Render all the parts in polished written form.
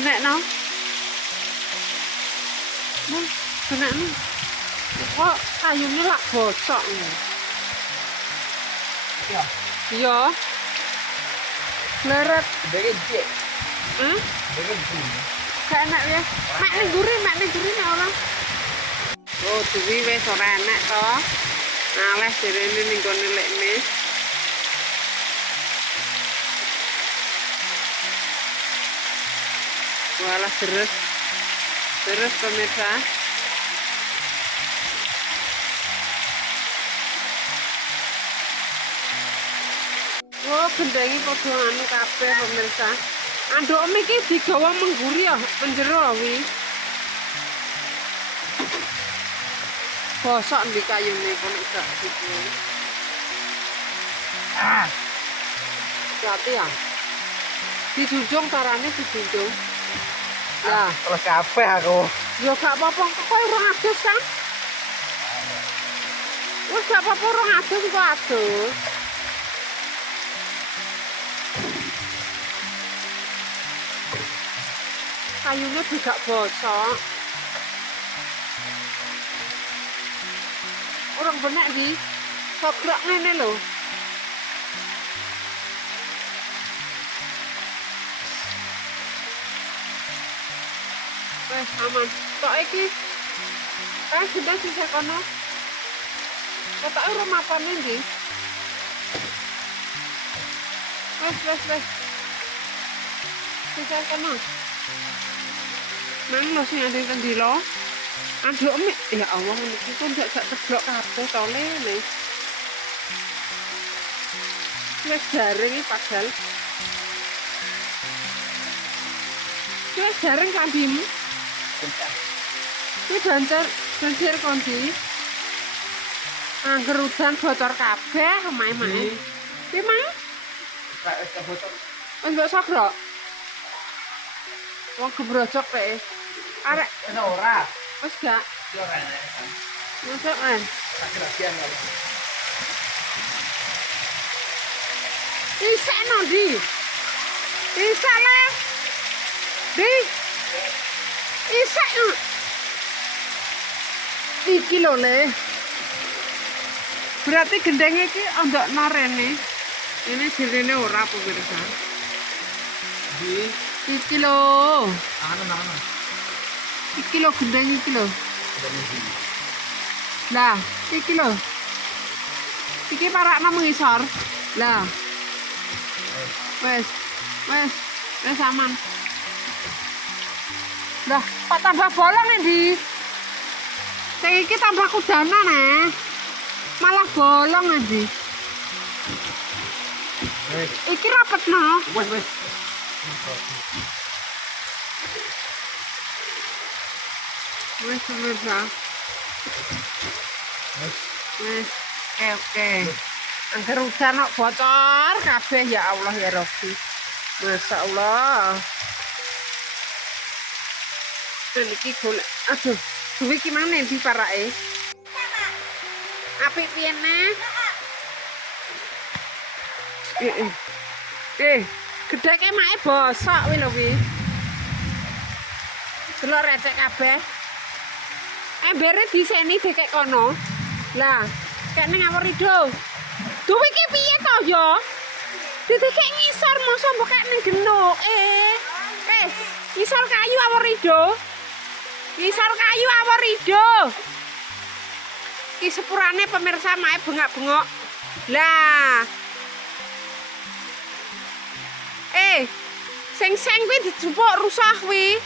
kena no. Nah, kena no. Kok kayunya lak bocok nih. Iya. Iya. Leret. Dari cek. Hah? Dari cek. Gak enak ya. Mak ning guri nek ora. Oh, duwi wis ora enak to. Naleh direne ning gone lekne. Walah deres. Deres pemirsa. Oh, gendengi padha anu kabeh pemirsa. Andhok iki digawa mengguri ya, penjero wi. Bosok ndi kayune kok nek gak gitu. Ah, Hati ya. Dijunjung carane dijunjung. Lah, terus kabeh aku. ya gak apa-apa kok ora adus kan? Wis gak apa-apa ora adus kok adus. Kayunya juga bosok. Orang benek di sograk ngene lho. Wes aman. Tok iki. Sudah sisa kono. Ketoke ora mapane ndi? Wes. Sisa kono. Nang lo sing ada di lo. Aduh mek ya Allah niki kok ndak teblok kabeh to lele. Wes jaring iki padahal. Wes jaring klambimu. Iki banjir kondi. Angger udan bocor kabeh kemae-mae. Ki mang? Kayak bocor. Enggak sagrok. Wong gebrojok kae. Arek Ana ora. wis gak Yo ora enak. masuk kan. Kasihan lho. Isa no di. Isa le. Di. Isa no. Iki lho le. Berarti gendeng iki ondok narene. Ini sirine ora pemirsa. Di Iki lho. anu. Iki lho gendeng iki lho. Lah, iki lho. Iki parakna mengisor. Lah. Wes aman. Lah, kok tambah bolong ndi? Sing iki tambah kudanan malah bolong ndi. Iki rapetno. Wes. Wes pemirsa. Wes. Oke. Angger udan kok bocor kabeh ya Allah ya Rabbi. Masya Allah. Iki golek. Aduh, duwe iki maneh di parake. Apik piye neh? Gedheke make bosok kuwi lho kuwi. Delok recek kabeh. Embere diseni dekek kono. Lah, kek ning ngawur rido. Duwe iki piye to ya? Didekek ngisor mosok mbok kek ning genuk. Ngisor kayu awur rido. Ngisor kayu awur rido. Ki sepurane pemirsa mae bengak-bengok. Lah. Sing kuwi dijupuk rusak kuwi.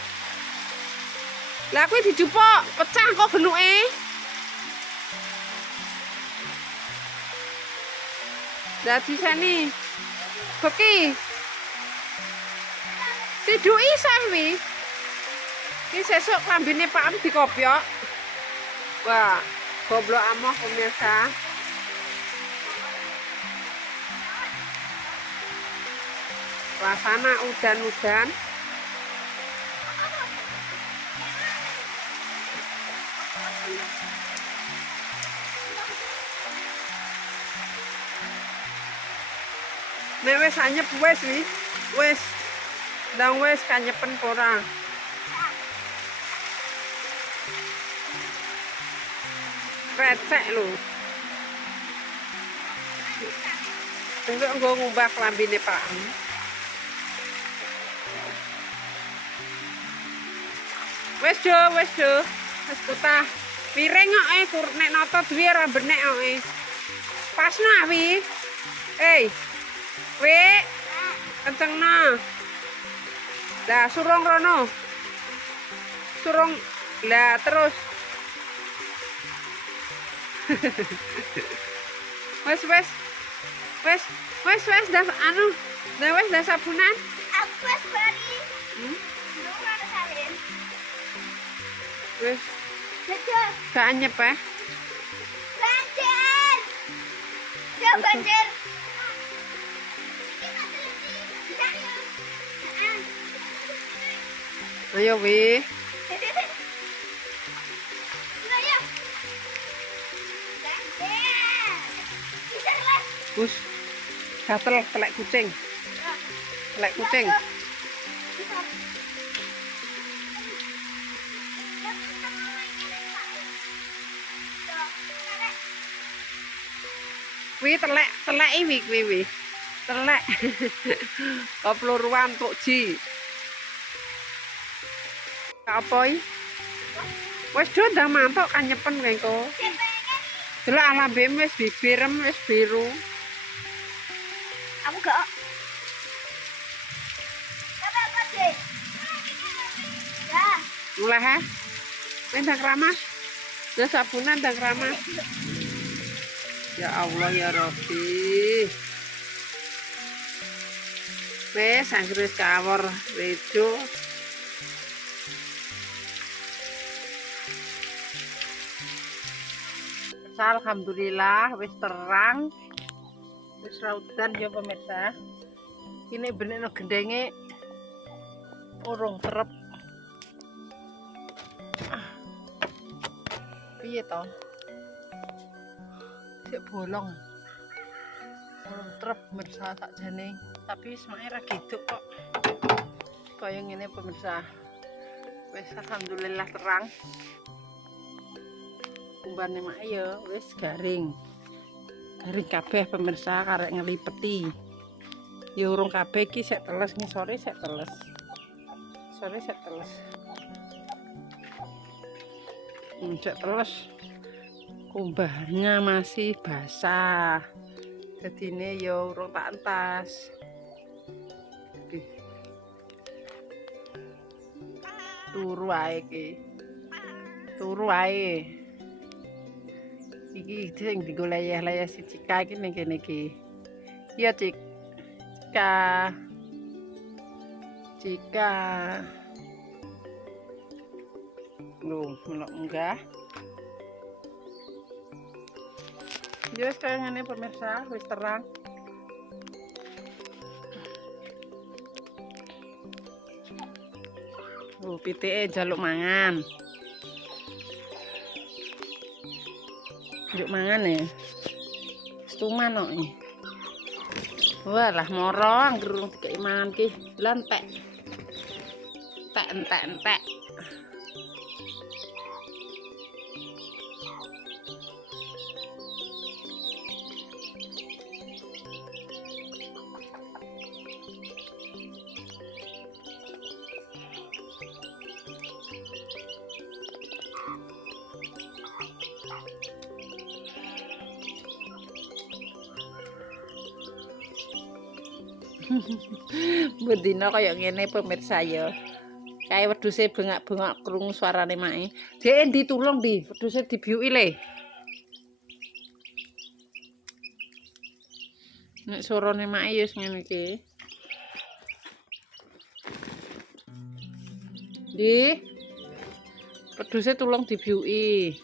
Lah kuwi dijupuk pecah kok genuke. Lah diseni. Beki. Tiduki sah kuwi. Ki sesuk klambine Pak Am dikopyok. Wah, goblok amoh pemirsa. Suasana udan-udan. Nek wis anyep wis wi. Wis Ndang wis kanyepen ora. Recek lho. Enggak nggo ngubah klambine Pak. Wis do, wis do. Wis kutah. Piring kok nek nata duwe ora benek kok. Pasno awi. Wi. Kencengno. Lah surung rono. Surung. Lah terus. Wes dah anu. Dah sabunan. Aku wis bari. Lu ora salin. Wes Betul. gak anyep Banjir. Ya banjir. Ayo wi. Bus. Gatel telek kucing. Telek kucing. Wi telek wi. Telek. Kopluruan tuk ji. Apa iki? Wis do ndang mantuk kanyepen kowe engko. Delok alambe wis bibirem wis biru. Aku gak. Apa sih? Ya. Mulai ha. Kowe ndang keramas. Ya sabunan ndang keramas. Ya Allah ya Rabbi. Wes anggere kawor rejo. Alhamdulillah wis terang. Wis raudan ya pemirsa. Ini bener gendenge urung terep. Piye to? Sik bolong. Urung terep pemirsa sakjane, tapi semake ra giduk kok. Kaya ngene pemirsa. Wis alhamdulillah terang. Umbane mak ya wis garing. Garing kabeh pemirsa karek ngelipeti. Ya urung kabeh iki sik teles ngisore sik teles. Sore sik teles. Sik teles. Kumbahnya masih basah. Dadine ya urung tak entas. Turu ae iki. Turu ae. Iki sing dienggo layah-layah si Cika iki ning kene iki. Iya, Cik. Cika. Loh, melok enggak. Ya wis kaya ngene pemirsa, wis terang. Oh, pitike njaluk mangan. Njuk mangan ya. Stuman kok iki. Walah moro anggere urung dikeki mangan ki. Lah entek. Entek. Bendina kaya ngene pemirsa ya. Kae wedhuse bengak-bengak krungu suarane mae. Dek ndi tulung ndi? Wedhuse dibiuki le. Nek suarane mae ya wis ngene iki. Ndi? Wedhuse tulung dibiuki.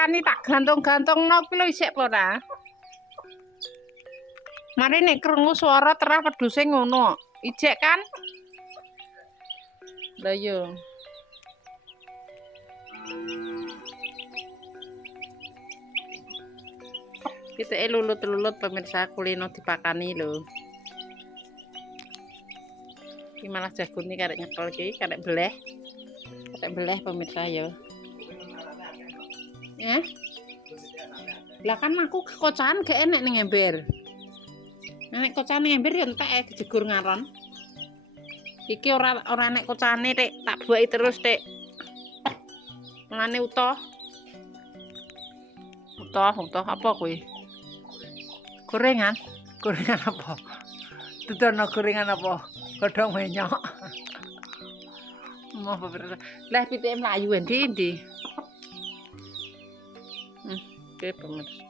Kani tak gantung-gantungno ki lho isik apa ora? Mari nek krungu swara terah peduse ngono. Ijek kan? Lah yo. Kita lulut-lulut pemirsa kulino dipakani lho. Iki malah jagung nih karek nyekel iki, karek beleh. Karek beleh pemirsa yo. Lah kan aku kocahan gak enek ning ember. Nek kocahan ning ember yo entek dijegur ngaron. Iki ora enek kocane Dik, tak buaki terus Dik. Mulane utuh. Utuh apa kuwi? Gorengan? Gorengan apa? Dudono gorengan apa? Godhong menyok. Mau bener. Lah pitike mlayu endi? Oke, pemirsa.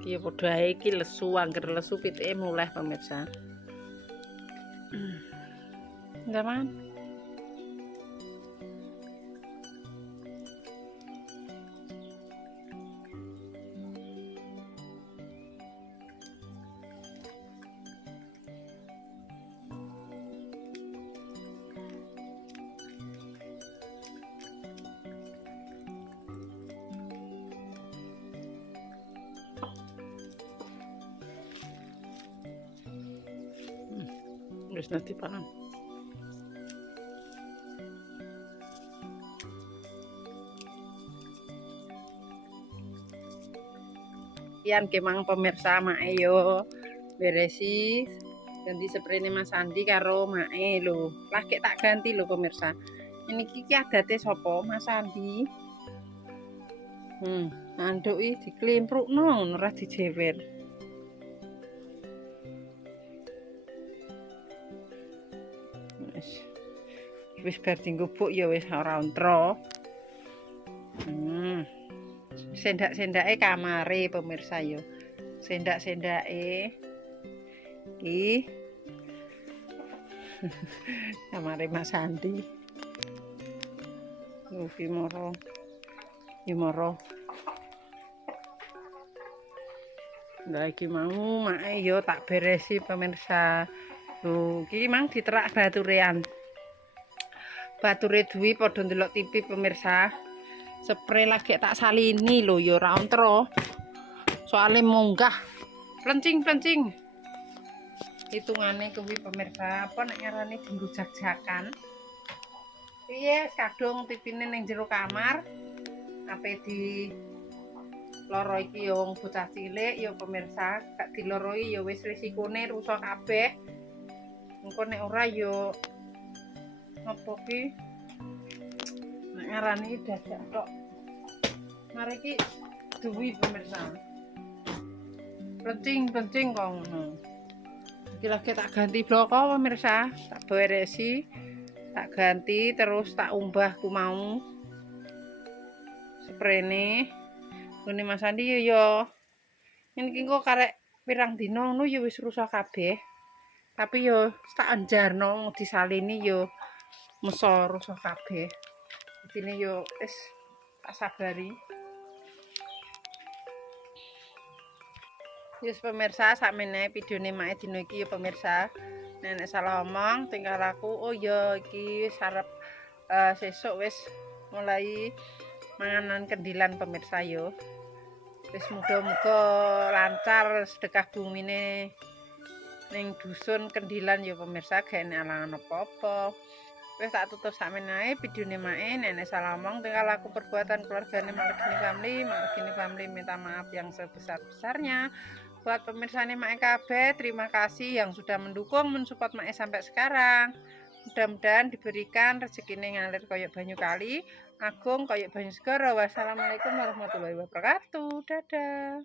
Iki padha ae iki lesu, angger lesu pitike mulih pemirsa. Zaman. Wis nanti pangan. Kian kemang pemirsa mae yo beresi ganti sprene Mas Andi karo mae lho. Lagi tak ganti lho pemirsa. Ini iki adate sapa Mas Andi? Anduk iki diklimprukno ngono ora dijewer. Wis bar dinggubuk ya wis ora ontro. Sendak-sendake kamare pemirsa yo. Sendak-sendake iki kamare Mas Andi. Iki moro. Lah iki mau mae yo tak beresi pemirsa. Lho, iki mang diterak baturean. Bature duwi padha ndelok TV pemirsa. Spray lagi tak salini lho ya ora ontro. Soale munggah. Plencing-plencing. Hitungane kuwi pemirsa, apa nek ngarani dienggo jak-jakan. Piye kadung TV-ne ning jero kamar. Ape di loro iki ya wong bocah cilik ya pemirsa, gak diloroi ya wis risikone rusak kabeh. Engko nek ora ya apa ki nek ngarani dadak tok. Mari iki duwi pemirsa. Pencing kok ngono. Iki lagi tak ganti bloko pemirsa, tak beresi, tak ganti terus tak umbah ku mau. Sprene. Ngene Mas Andi yo. Iki kok karek pirang dina ngono ya wis rusak kabeh. Tapi yo tak anjarno disalini yo meso rusak kabeh. Dene yo wis tak sabari. Yes pemirsa, sakmene videone mae dina iki ya pemirsa. Nek salah omong tingkah laku oh ya iki sarep sesuk wis mulai manganan kendilan pemirsa yo. Wis muga-muga lancar sedekah bumine ning dusun kendilan ya pemirsa, gak enek alangan apa-apa. Wis tak tutup sakmenae videone mae. Nek salah omong tingkah laku perbuatan keluargane Margini family minta maaf yang sebesar-besarnya. Buat pemirsane Mae kabeh, terima kasih yang sudah mendukung, mensupport Mae sampai sekarang. Mudah-mudahan diberikan rezekine ngalir koyok banyu kali, agung koyok banyu segara. Wassalamualaikum warahmatullahi wabarakatuh. Dadah.